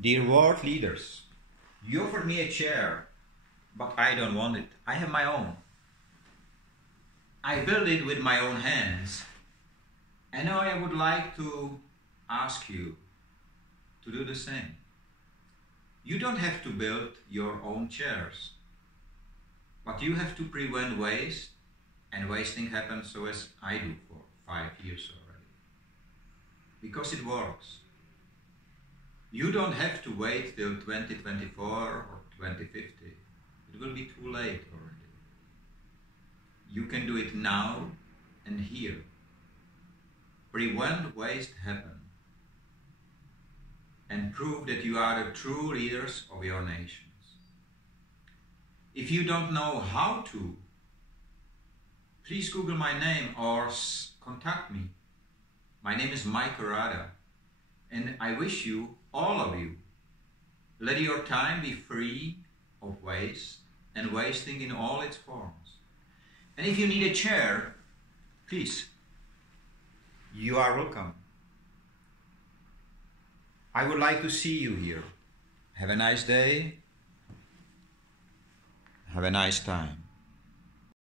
Dear world leaders, you offered me a chair, but I don't want it. I have my own. I built it with my own hands. And now I would like to ask you to do the same. You don't have to build your own chairs, but you have to prevent waste, and wasting happens so as I do for 5 years already. Because it works. You don't have to wait till 2024 or 2050. It will be too late already. You can do it now and here. Prevent waste happen. And prove that you are the true leaders of your nations. If you don't know how to, please Google my name or contact me. My name is Rada, and I wish you, all of you, let your time be free of waste and wasting in all its forms. And if you need a chair, please, you are welcome. I would like to see you here. Have a nice day. Have a nice time.